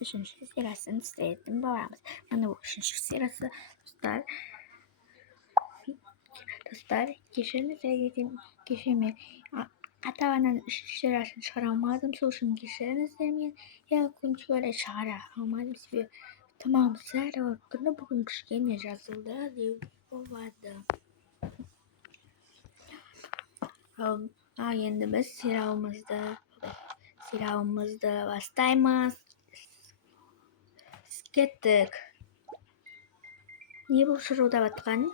3. serasini seyrettim boramiz. Mana bu 3. serasi dostlar kişinin sevdiğim kişimi Atavanın 3. serasini çıkaramadım. Soşun kişinin sevmeyen ya kunç böyle çağıra almadım. Tamam serra hakkında bugün kişiye yazıldı diye vardı. Endi biz serialımızda başlaymiz. Ketdik. Niye bu şurada batkan?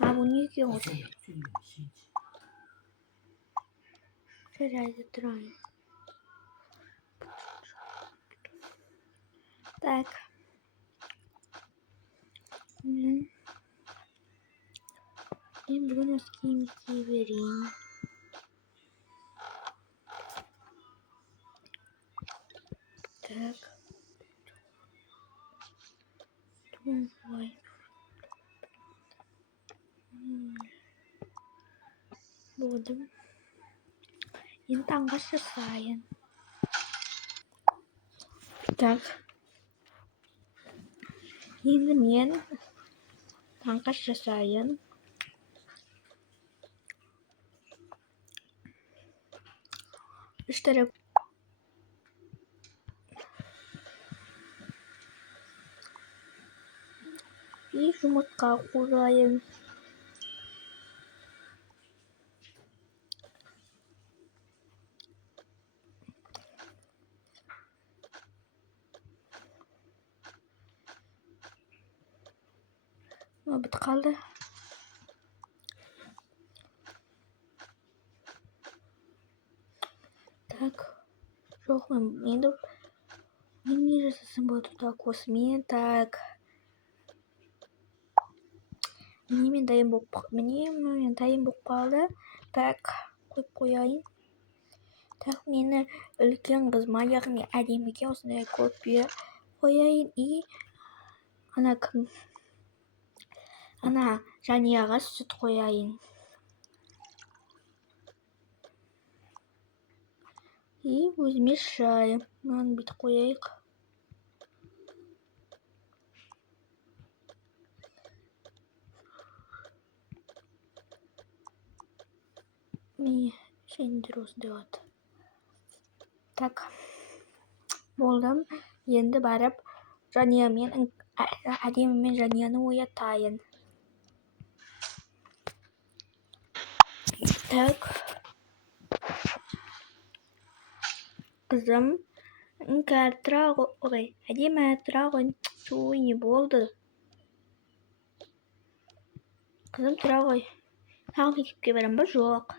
Bu niye ki oldu? Şurada durayım. Так. Ben bugün eski vereyim. Так. Ой. Buldum. Енді таңға жасайын. Так. Енді мен таңға жасайын. Үштері и жұмыртқа қурайын. Бітіп қалды. Так. Жоқ, енді мен не жасасам болады? Так, осымен так. Мен дайын болып қалды. Так, қойып қояйын. Так, мені үлкен қызыма, яғни әдеміге осындай копия қояйын. И ана жанияға сүт қояйын. И өзіме шай. Мынаны бүйтіп қояйық. Міне шайдер осындай болады. Так, болдым. Енді барып әдемімен жанияны оятайын. Так. Қызым, әдемі тұра ғой. Ой, не болды? Қызым, тұра ғой. Тағы мектепке барам ба? Жоқ.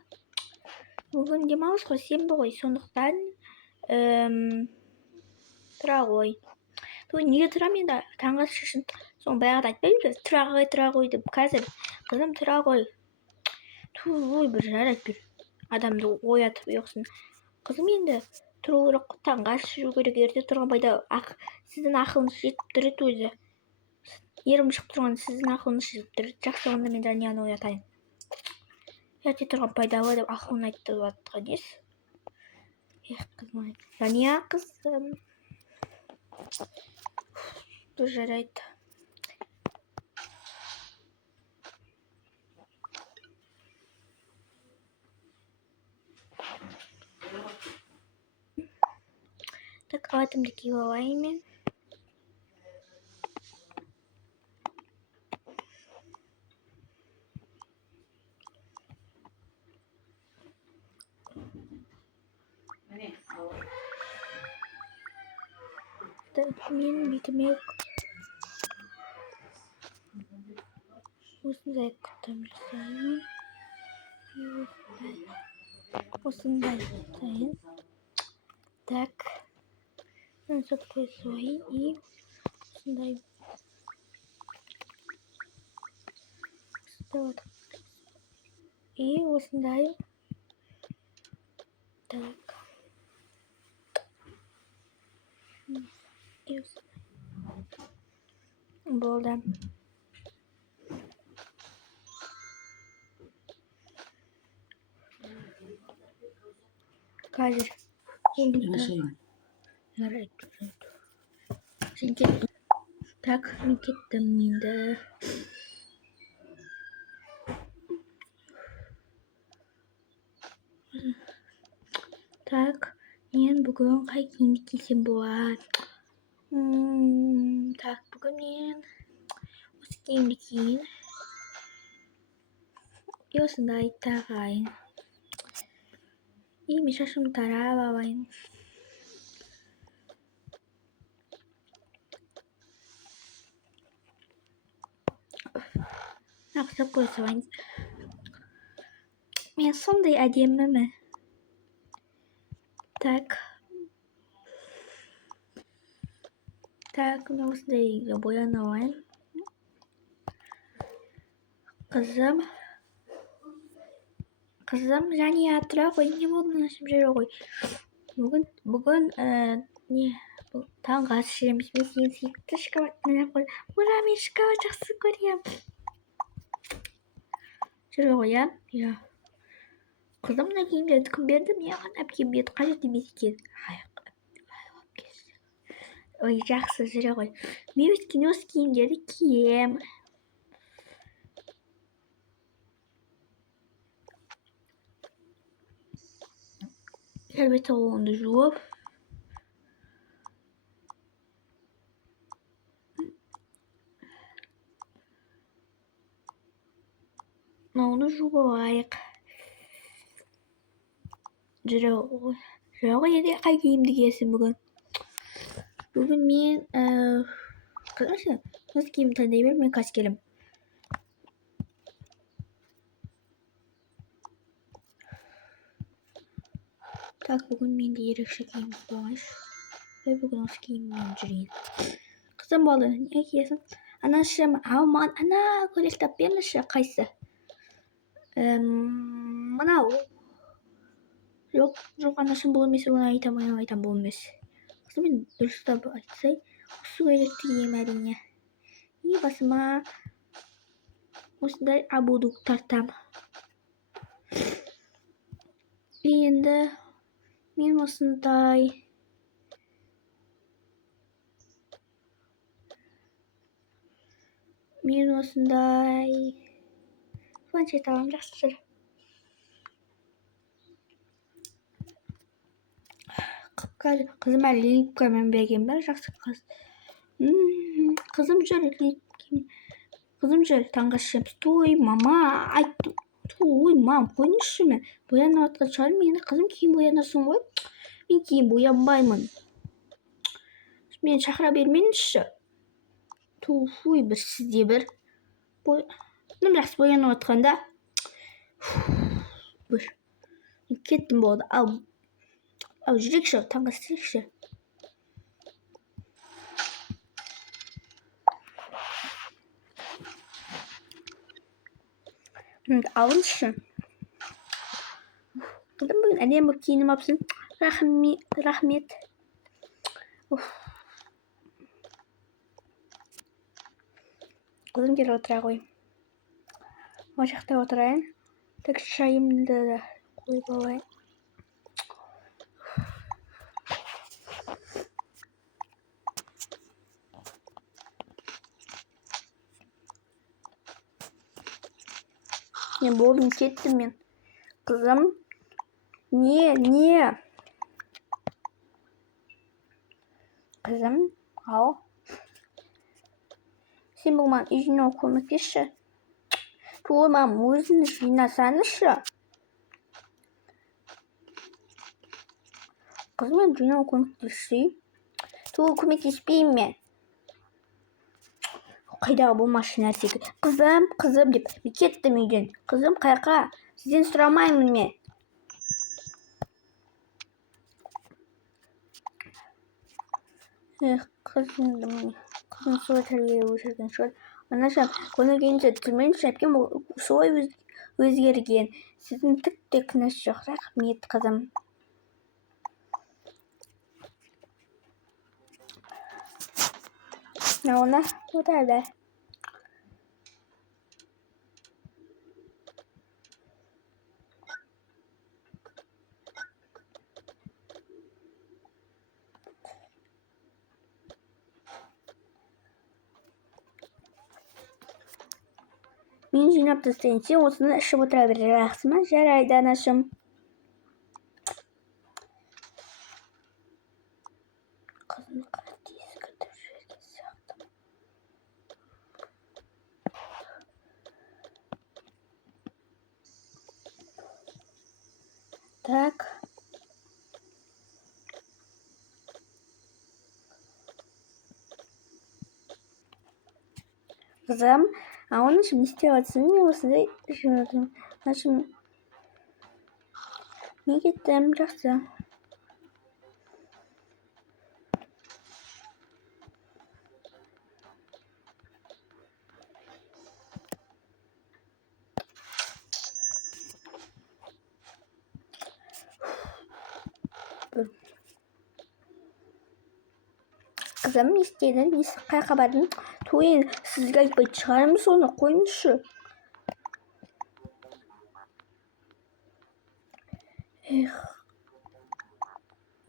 Бүгін демалыс қой, сенбі ғой. Сондықтан тұра ғой. Неге тұрам енді? Таңғы шашын соң баяғыда айтпайды. Тұра ғой деп. Қазір қызым тұра ғой. Ой, бір жарайды бір адамды оятып ұйықсын. Қызым енді тұру керек, таңға шығу керек, ерте тұрған пайда. Сіздің ақылыңыз жетіп тұрады өзі. Ерім шығып тұрған сіздің ақылыңыз жетіп тұрады. Жақсы, онда мен жанияны оятайын. Ерте тұрған пайдалы деп ақылын айтты жатқан ес. Қызым, жания қызым. Жарайды. Так, халатымды киіп алайын мен. Мен бетіме осындай күтім жасаймын. Осындай жасайын. Так. Насыпай соғайын. И осындай. И осындай. Так. И осындай. Болды. Қазір. Жарайды. Так, мен кеттім енді. Так, мен бүгін қай киімді кисем болады? Так, бүгін мен осы киімді киейін. И осындай тағайын. И мен шашымды тарап алайын. Нақсап қоя салайын. Мен сондай әдемімін. Так, мен осындай бояна алайын. Қызым, және тұра ғой, не болды нашым жүре ғой. Бүгін не таңғы ас ішеміз. Мен сені сүйікті шоколадтан қойдым. Ура, мен шоколад жақсы көремін. Жүре ғой, иә. Қызым, мына киімдерді кім берді? Маған әпкем берді, қажет емес екен. Ой, жақсы, жүре ғой. Мен өйткені осы киімдерді киемін. Әлбетте қолымды жуып. Мынауны жуып алайық. Жүре ғой, енді қай киімді киесің бүгін? Бүгін мен қызым, осы киімді таңдай бер, мен қазір келем. Так, бүгін менде ерекше киім болайыншы. Бүгін осы киіммен жүрейін. Қызым болды, не киесің? Анашым, маған ана көйлек тап беріңізші, қайсы? Мынау. Жоқ, анашым, бұл емес, оны айтам, бұл емес. Қызым, мен дұрыстап айтсай, осы көйлекті киемін әрине. И басыма осындай абудук тартам. Енді мен осындай планшет алам, жақсы жүр. Қызым әлі липкамен берген бәрі жақсы қыз. Қызым жүр, таңғы ішем. Стой, мама, айттым. Ой, мам, қойыңызшы мен. Боянып атқан шығармын, мені қызым кейін боянасың ғой. Мен кейін боянбаймын. Мен шақыра бермеңізші. Ой, бір сізде бір. Кім жақсы боянып атқанда? Бір. Кеттім болды. Ал жүрекші, таңғы істейікші. Алыңызшы. Қызым, бүгін әдемі болып киініп апсың. Рахмет. Қызым, келіп отыра ғой. О жақта отырайын. Так, шайымды да қойып алайын. Не болдым, кеттім мен. Қызым, не? Қызым, ау. Сен бұл маған үй жинауға көмектесші. Той, мам, өзіңді жинасаңызшы. Қызым, мен жинауға көмектесейін. Той, көмектеспеймін мен. Қайдағы болмашы нәрсеге. Қызым деп, мен кеттім үйден. Қызым, қайқа, сізден сұрамаймын мен. Қызым солай тәрбиелеп өсірген шығар. Анашам, көңіл күйіңізді түсірмеңізші, әпкем солай өзгерген. Сіздің тіпті кінәсі жоқ. Рахмет, қызым. Мынауына отырады. Мен жинап тастайыншы, осыны ішіп отыра берер, жақсы ма? Жарайды, анашым. Қызымды қатты ескіртіп жүрген сияқты. Так. Қызым, оны şimdi істеватсың, мен осындай жүрдім. Анашым, мен кеттім, жақсы. Қызым, не істедің? Қайқа бардың? Тойын сізге айтпайтын шығармын, соны қойыңызшы. Эх.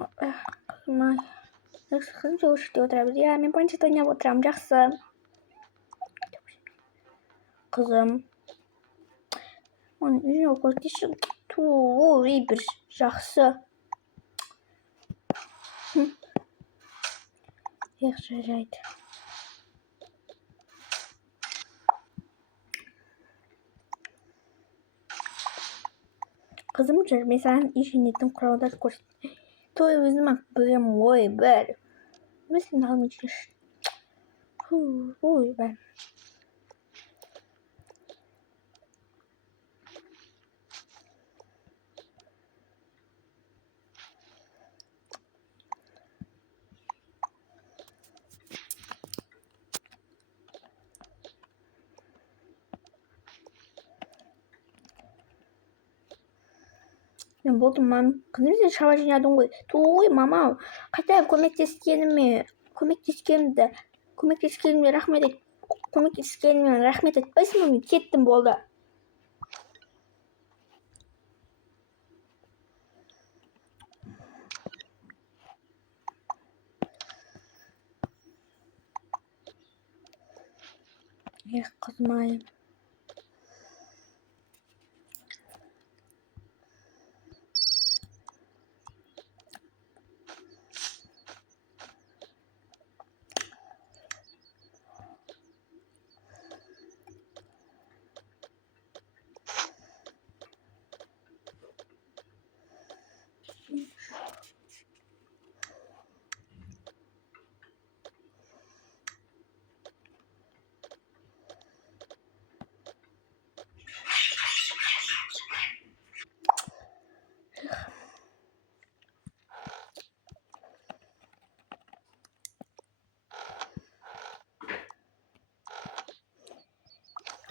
Қызым-ай. Қызым жоқ жерде отыра бер. Иә, мен планшет ойнап отырамын, жақсы. Қызым. Оның үйіне оқып дейші. Ой, бір жақсы. Эх, жарайды. Қызым жүр, мен саған үйренетін құралдарды көрсетейін. Той өзім-ақ білемін, ой, бір. Мен алып жүрші. Ой, бір. Мен болдым, мам. Қызым, сен шаба жинадың ғой. Той, мама, қайта көмектескенімді рахмет айт. Көмектескеніме рахмет айтпайсың ба? Мен кеттім, болды. Эх, қызым-ай.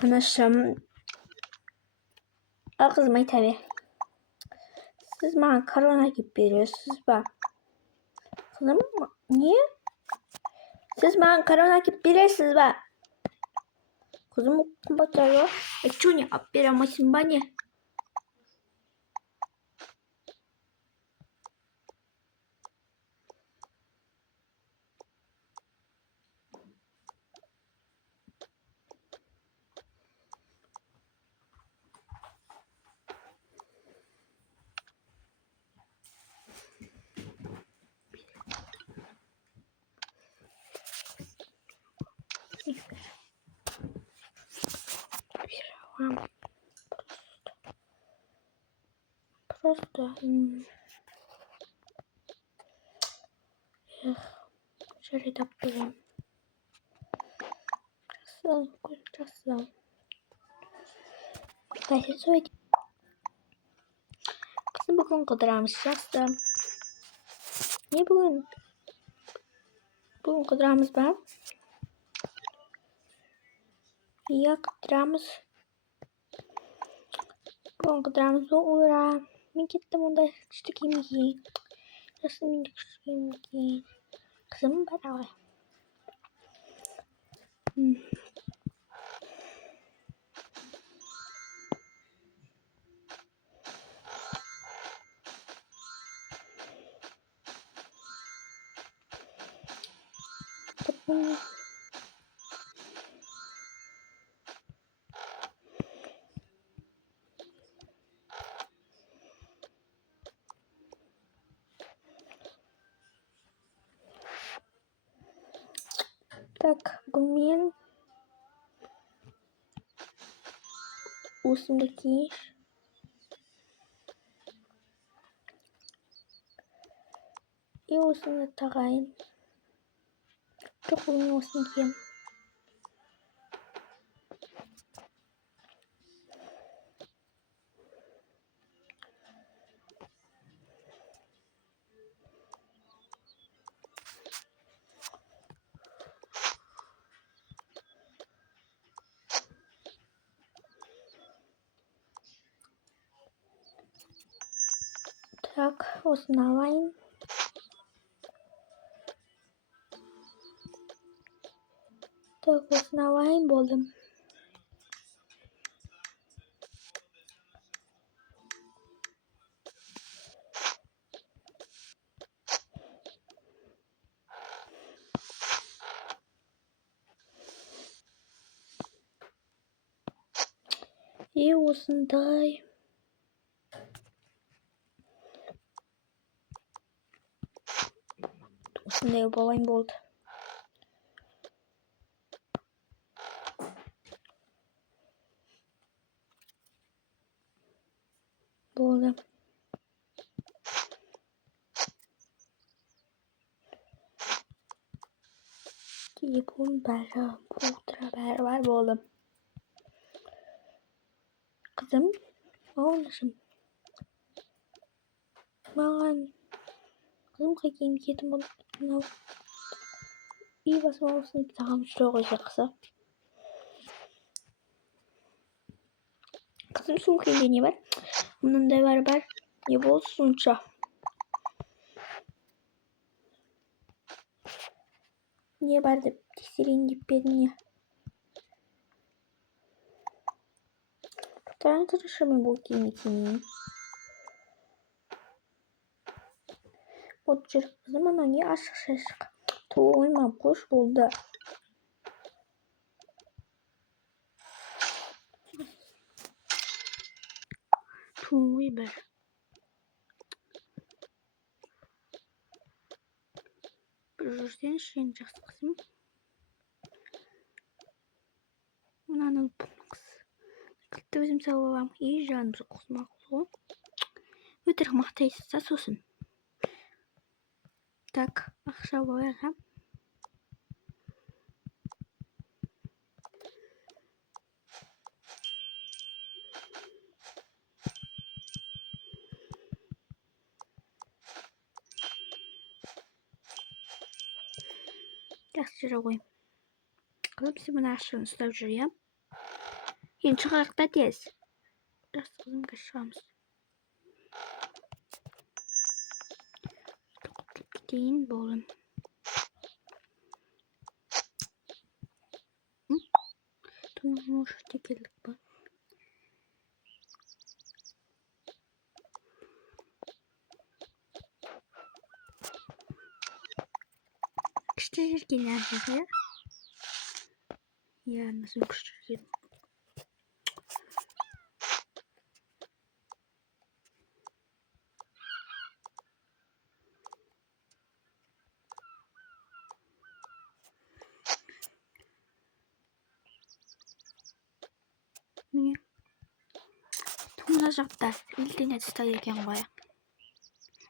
Анашым. Қызым, айта бер. Сіз маған корона әкеп бересіз ба? Қызым, не? Сіз маған корона әкеп бересіз ба? Қызым, қымбат жайлы. Чё не алып бере алмайсың ба не? Просто... Эх, жарайды алып беремін. Жақсы. Қайсы сөйт. Қызым, бүгін қыдырамыз, жақсы. Не бүгін? Бүгін қыдырамыз ба? Иә, қыдырамыз. Бүгін қыдырамыз ба? Ура! Мен кеттім, онда күшті киімге. Жақсы, мен де күшті киімге. Қызым, бар ағай. Так, бүгін мен осымды киіш. И осыны тағайын. Жоқ, бүгін мен осыны кием. Так, осыны алайын. Так, осыны алайын, болдым. И осындай. Осындай болайын, болды. Болды. Телефон бәрі, пудра бәрі бар, болды. Қызым, оғлышым. Маған қызым қайкейін кетім болды. Мынау. И басыма осыны тағам жоқ жақсы. Қызым сумкеңде не бар? Мынандай бар. Не болды сонша? Не бар деп тексерейін деп едім не? Тұршы мен бұл киімейін. Вот жүр, қызым, анау не ашық-шашық. Тоймам, қош болды. Той бір. Бір жүрсенші, ең жақсы қызым. Мынаны бұныңыз. Кілтті өзім салып аламын. И жаным мақұл ғой. Өтірік мақтайсыз, сосын. Так, ақша болайға. Жақсы жүре ғой. Қызым, сен мына ақшаны ұстап жүр, я? Енді шығайық та тез. Жақсы қызым, қазір шығамыз. Тоқтап кетейін, болдым. Тұңғы шүрте келдік ба? Күшті жүрген әрі, я? Я, насым күшті жүрген. Міне. Тұңға жақта интернет ұстайды екен ғой.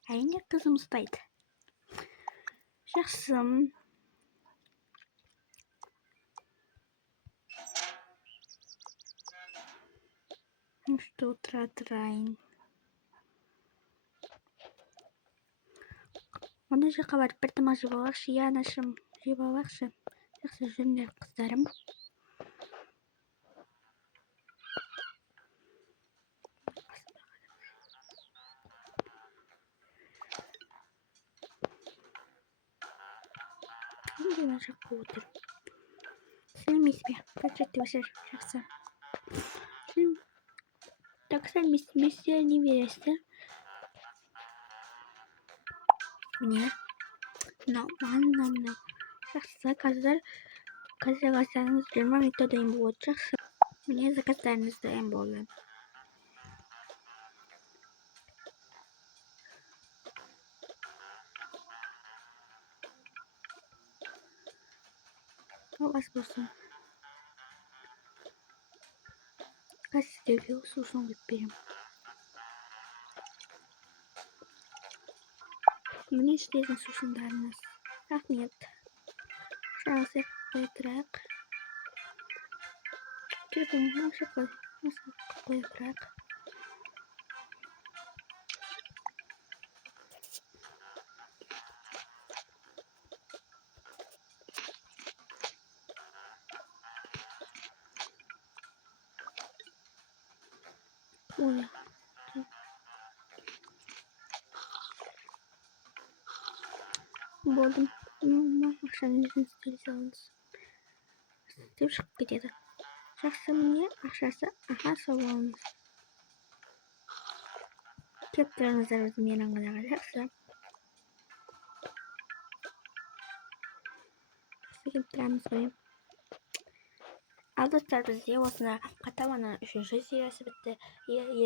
Әйне қызым ұстайды. Жақсым. Что отырайын. Оны жаққа барып бір тамақ жеп алайықшы, я анашым, жеп алайықшы. Жақсы жүріңдер, қыздарым. Енді мына жаққа отыр. Сәлемейсіз бе? Концертте өсір, жақсы. Так, сәлемейсіз не бересіздер? Міне. Мынау. Жақсы, қазір заказдарыңыз 20 минутта дайын болады. Жақсы. Міне заказдарыңыз дайын болды. ас болсын. Қазір сіздерге сусын құйып беремін. Міне сіздердің сусындарыңыз. Рахмет. Шаңызды қоя тұрайық. Телефонымды осы қоя тұрайық. Ой, болдым. Ақшаны өзіңіз төлей салыңыз. Деп шығып кетеді. Жақсы, міне ақшасы. Аха, сау болыңыз. Кеп тұрыңыздар өзім менің ғана. Жақсы. Кеп тұрамыз ғой. Ал достар, бізде осыны Катаваның 3-ші сериясы бітті.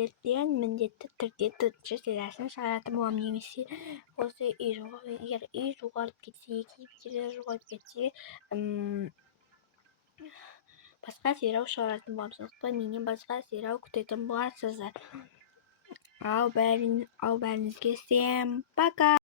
Ертең міндетті түрде 4-ші сериясын шығаратын боламын. Немесе осы егер үй жоғалып кетсе, кейіпкерлер жоғалып кетсе, басқа серия шығаратын боламын. Сондықтан менен басқа серия күтетін боласыздар. Ал бәріңізге всем пока!